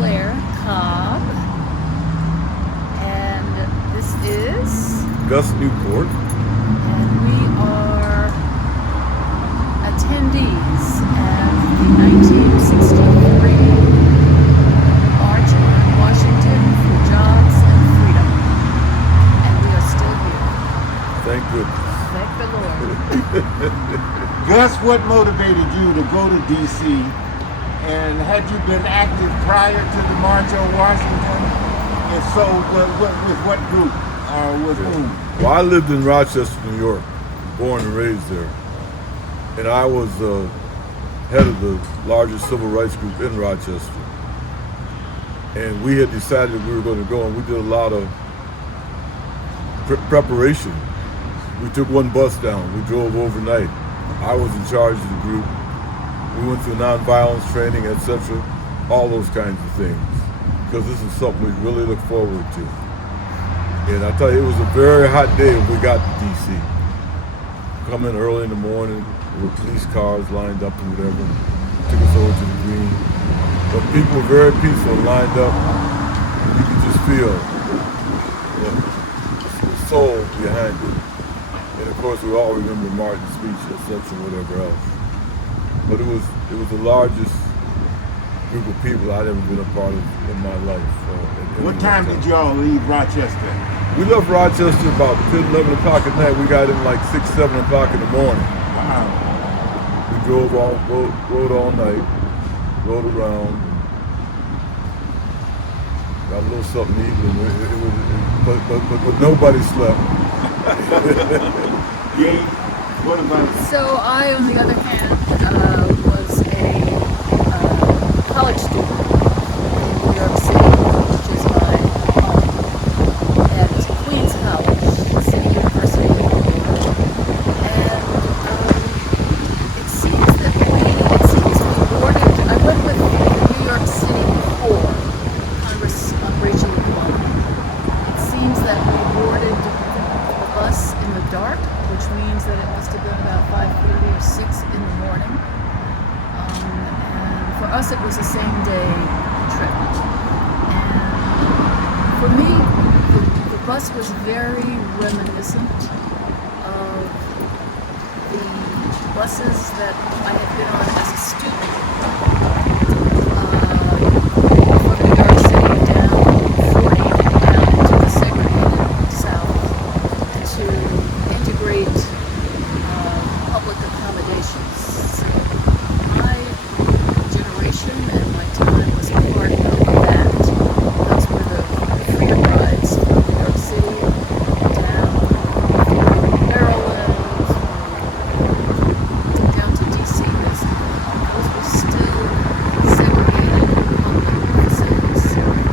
Plair Cobb, and this is Gus Newport. And we are attendees at the 1963 March on Washington for Jobs and Freedom. And we are still here. Thank goodness. Thank the Lord. Gus, what motivated you to go to D.C.? And had you been active prior to the March on Washington? If so, with what group or with whom? Well, I lived in Rochester, New York, born and raised there. And I was head of the largest civil rights group in Rochester. And we had decided we were going to go, and we did a lot of preparation. We took one bus down. We drove overnight. I was in charge of the group. We went through nonviolence training, etc., all those kinds of things, because this is something we really look forward to. And I tell you, it was a very hot day when we got to D.C. Come in early in the morning with police cars lined up and whatever, took us over to the green. But people were very peaceful, lined up. You could just feel the soul behind it. And of course, we all remember Martin's speech, etc., whatever else. But it was the largest group of people I'd ever been a part of in my life. What time did y'all leave Rochester? We left Rochester about 10, 11 o'clock at night. We got in like 6, 7 o'clock in the morning. Wow. We drove rode all night, rode around, got a little something to eat, but nobody slept. Yeah. What about it? So I, on the other hand, was a college student in New York City, which is my home, at Queens College, City University of New York. And it seems we boarded. I went with the New York City Corps, Congress on Rachel Obama. It seems that we boarded the bus in the dark, which means that it must have been about 5:30 or 6 in the morning. And for us, it was a same-day trip. And for me, the bus was very reminiscent of the buses that I had been on as a student from New York City down 40 down to the segregated South to integrate public accommodations. So my generation and my time was a part of that. Those were the freedom rides from New York City down through Maryland, down to D.C. Those were still segregated public facilities.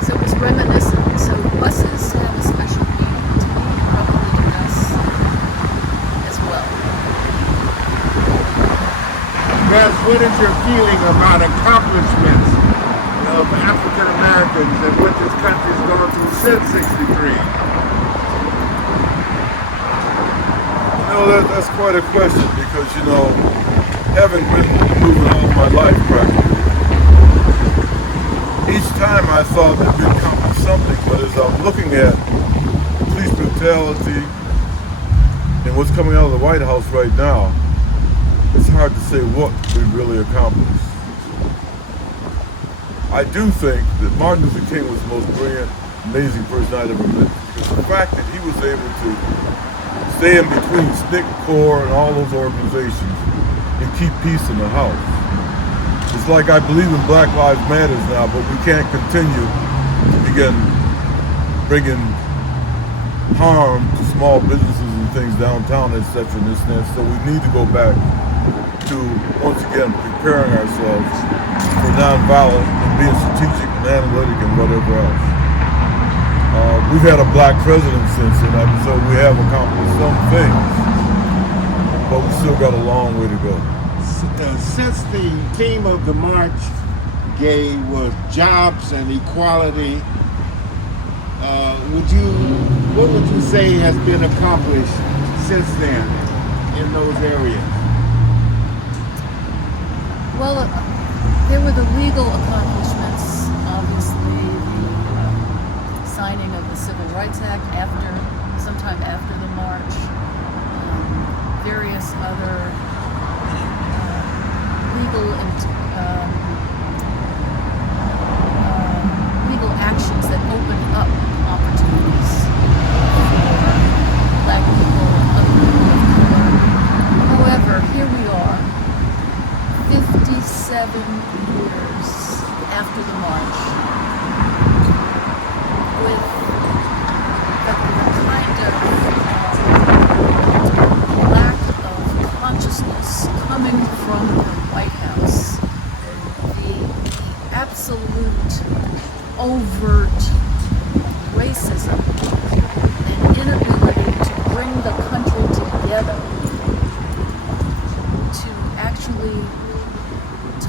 So it was reminiscent. So buses have a special meaning to me, probably to us as well. Gus, what is your feeling about accomplishments of African Americans and what this country's gone through since '63? That's quite a question because, having been moving all my life practically, each time I thought that we'd accomplished something, but as I'm looking at police brutality and what's coming out of the White House right now, it's hard to say what we really accomplished. I do think that Martin Luther King was the most brilliant, amazing person I'd ever met, because the fact that he was able to stay in between SNCC, CORE, and all those organizations and keep peace in the house. It's like I believe in Black Lives Matters now, but we can't continue to begin bringing harm to small businesses and things downtown, etc. and this and that. So we need to go back to, once again, preparing ourselves for nonviolence and being strategic and analytic and whatever else. We've had a black president since then, so we have accomplished some things, but we still got a long way to go. Since the theme of the March, Gay, was jobs and equality, what would you say has been accomplished since then in those areas? Well, there were the legal accomplishments, obviously. with the kind of lack of consciousness coming from the White House, the absolute overt racism and inability to bring the country together to actually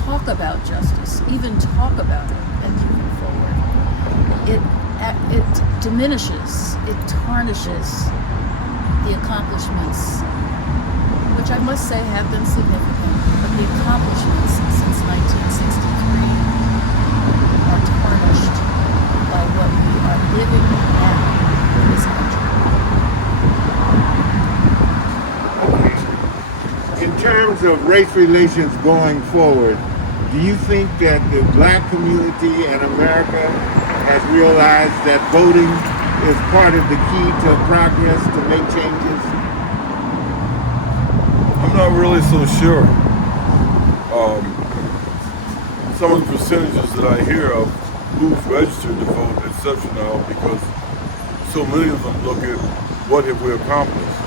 talk about justice, even talk about it and move it forward. It diminishes, it tarnishes the accomplishments, which I must say have been significant, but the accomplishments since 1963 are tarnished by what we are living now in this country. In terms of race relations going forward, do you think that the black community in America has realized that voting is part of the key to progress to make changes? I'm not really so sure. Some of the percentages that I hear of who's registered to vote, etc. now, because so many of them look at what have we accomplished.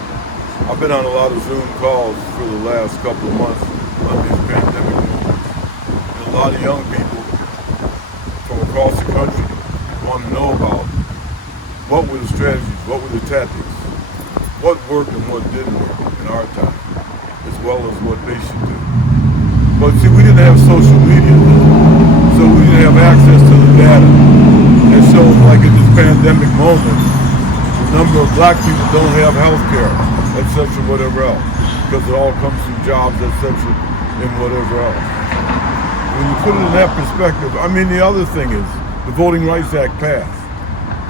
I've been on a lot of Zoom calls for the last couple of months on these pandemic moments. And a lot of young people from across the country want to know about what were the strategies, what were the tactics, what worked and what didn't work in our time, as well as what they should do. But see, we didn't have social media then, so we didn't have access to the data. And so, like in this pandemic moment, the number of black people don't have health care, etc., whatever else, because it all comes through jobs, etc., and whatever else. When you put it in that perspective, I mean, the other thing is, the Voting Rights Act passed.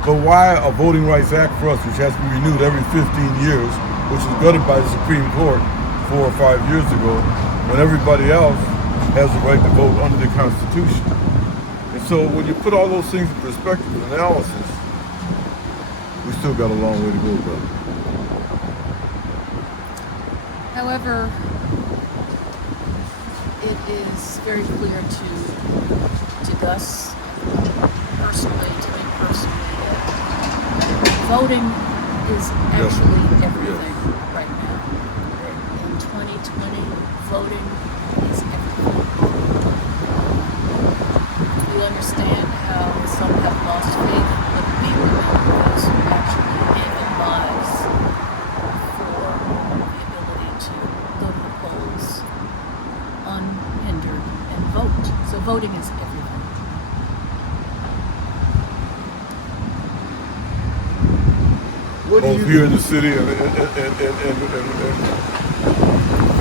But why a Voting Rights Act for us, which has to be renewed every 15 years, which was gutted by the Supreme Court 4 or 5 years ago, when everybody else has the right to vote under the Constitution? And so when you put all those things in perspective and analysis, we still got a long way to go, brother. However, it is very clear to Gus, personally, to me personally, that voting is actually everything right now. In 2020, voting is everything. We understand how some have lost faith, but we remember those who actually gave their lives for the ability to go to the polls unhindered and vote. So voting is everything. Both here in the city and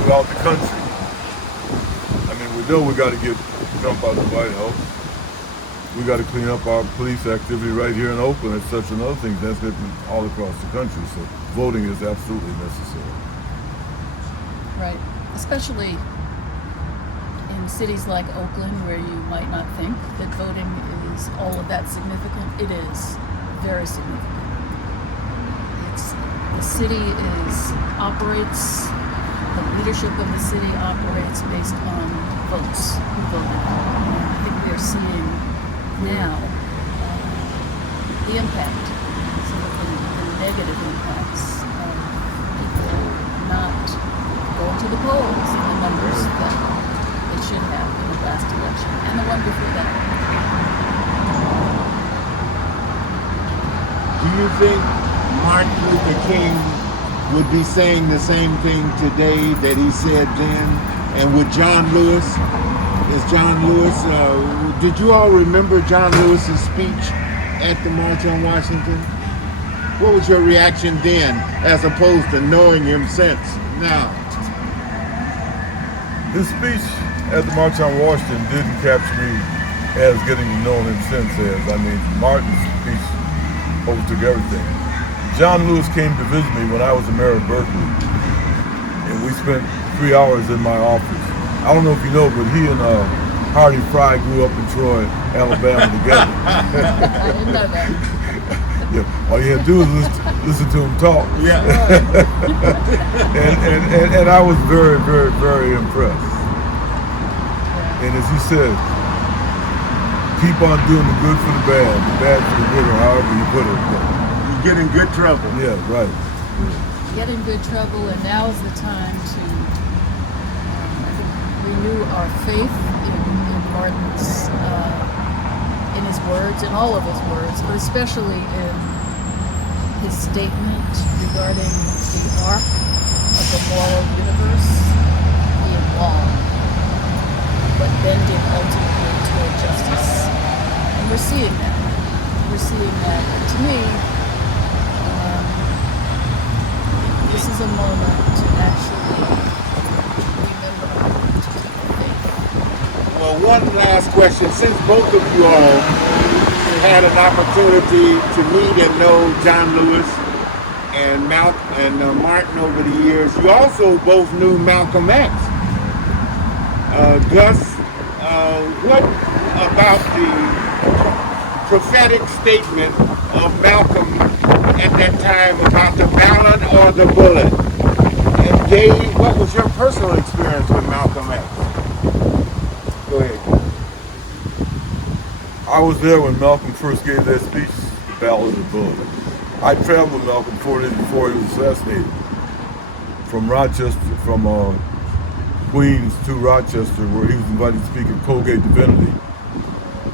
throughout the country. I mean, we know we got to get Trump out of the White House. We got to clean up our police activity right here in Oakland and such and other things. That's happening all across the country. So voting is absolutely necessary. Right, especially in cities like Oakland, where you might not think that voting is all of that significant. It is very significant. The city operates, the leadership of the city operates based on votes, who voted. And I think we are seeing now the impact, some of the negative impacts of people not going to the polls in the numbers that they should have in the last election, and the one before that. Do you think Martin Luther King would be saying the same thing today that he said then? And with John Lewis, did you all remember John Lewis's speech at the March on Washington? What was your reaction then, as opposed to knowing him since now? His speech at the March on Washington didn't capture me as getting to know him since as. I mean, Martin's speech overtook everything. John Lewis came to visit me when I was the mayor of Berkeley, and we spent 3 hours in my office. I don't know if you know, but he and Hardy Fry grew up in Troy, Alabama together. I didn't know that. Yeah, all you had to do is listen to him talk. Yeah. and I was very, very, very impressed. And as he said, keep on doing the good for the bad for the good, or however you put it. You get in good trouble. Yeah, right. Get in good trouble, and now is the time to I think, renew our faith in Martin's, in his words, in all of his words, but especially in his statement regarding the arc of the moral universe being long, but bending ultimately toward justice. And we're seeing that. We're seeing that. And to me, this is a moment to actually remember to keep the faith. Well, one last question. Since both of you all had an opportunity to meet and know John Lewis and Martin over the years, you also both knew Malcolm X. Gus, what about the prophetic statement of Malcolm at that time about the ballot or the bullet? And Dave, what was your personal experience with Malcolm X? Go ahead. I was there when Malcolm first gave that speech, the ballot or the bullet. I traveled with Malcolm 4 days before he was assassinated. From Rochester, from Queens to Rochester, where he was invited to speak at Colgate Divinity,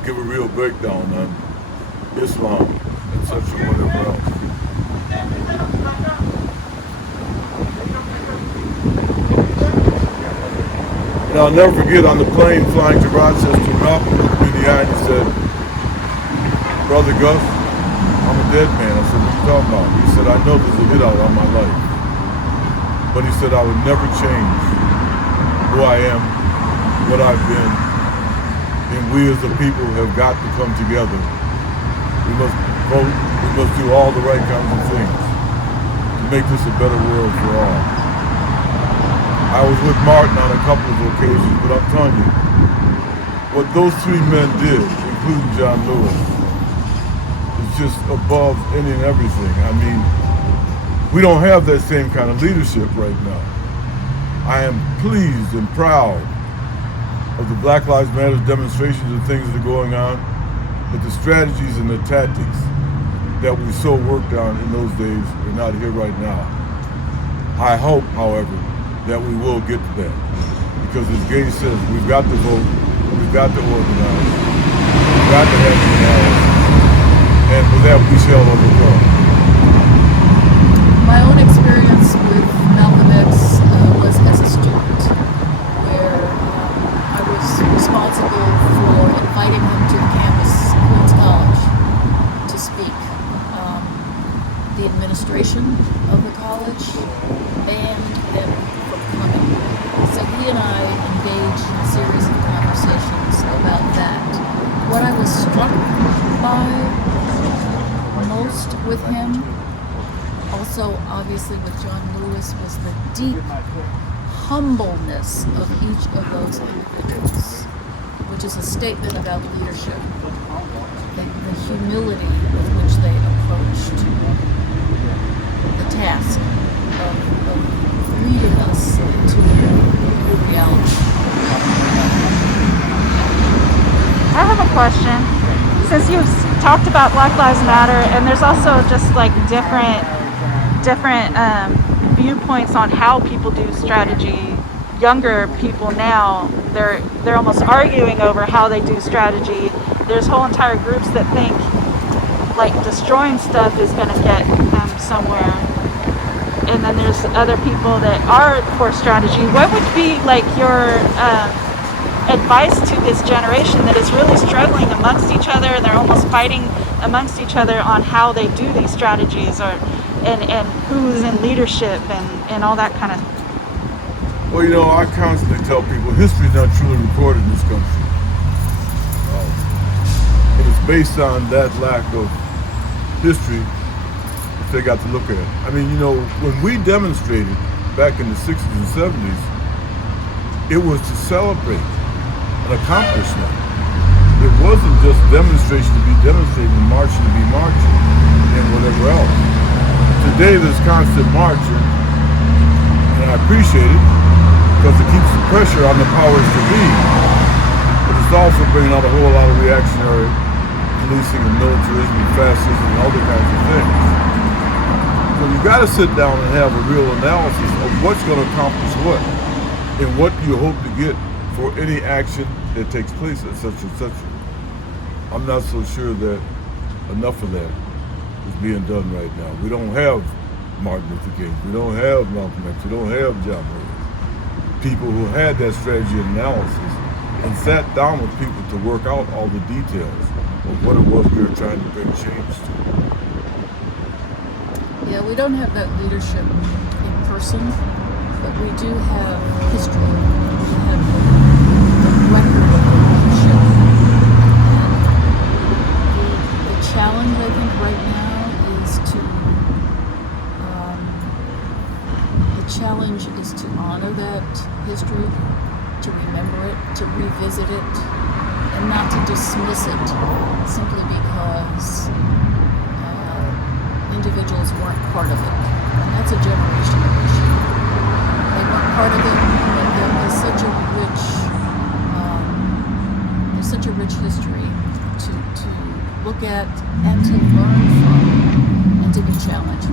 give a real breakdown on Islam, etc., whatever else. And I'll never forget, on the plane flying to Rochester, Malcolm looked me in the eye and he said, "Brother Gus, I'm a dead man." I said, "What are you talking about?" He said, "I know there's a hit out on my life." But he said, "I would never change who I am, what I've been, and we as a people have got to come together. We must vote, we must do all the right kinds of things to make this a better world for all." I was with Martin on a couple of occasions, but I'm telling you, what those three men did, including John Lewis, is just above any and everything. I mean, we don't have that same kind of leadership right now. I am pleased and proud of the Black Lives Matter demonstrations and things that are going on, but the strategies and the tactics that we so worked on in those days are not here right now. I hope, however, that we will get to that. Because as Gay says, we've got to vote, we've got to organize, we've got to have unanimous, and with that we shall overcome. My own experience with Malcolm X was as a student, where I was responsible for inviting him to the campus of Queens College to speak. The administration of the college banned them from coming. So he and I engaged in a series of conversations about that. What I was struck by most with him, also obviously with John Lewis, was the deep humbleness of each of those individuals, which is a statement about leadership, the humility with which they approached the task of leading us into new reality. I have a question. Since you've talked about Black Lives Matter, and there's also just like different viewpoints on how people do strategy. Younger people now, they're almost arguing over how they do strategy. There's whole entire groups that think like destroying stuff is going to get them somewhere, and then there's other people that are for strategy. What would be like your advice to this generation that is really struggling amongst each other, and they're almost fighting amongst each other on how they do these strategies, or and who's in leadership and all that kind of? Well, you know, I constantly tell people history is not truly recorded in this country. It is based on that lack of history that they got to look at. I mean, you know, when we demonstrated back in the 60s and 70s, it was to celebrate an accomplishment. It wasn't just demonstration to be demonstrating, marching to be marching, and whatever else. Today there's constant marching, and I appreciate it, because it keeps the pressure on the powers to be. But as it's also bringing out a whole lot of reactionary policing and militarism and fascism and other kinds of things. So you got to sit down and have a real analysis of what's going to accomplish what and what you hope to get for any action that takes place at such and such. I'm not so sure that enough of that is being done right now. We don't have Martin Luther King. We don't have Malcolm X. We don't have John Lewis. People who had that strategy and analysis and sat down with people to work out all the details of what it was we were trying to bring change to. Yeah, we don't have that leadership in person, but we do have history. We have the record of leadership. And the challenge, I think, right now is to honor that history, to remember it, to revisit it, and not to dismiss it simply because individuals weren't part of it. And that's a generational issue. They weren't part of it, but there's such a rich history to look at and to learn from and to be challenged.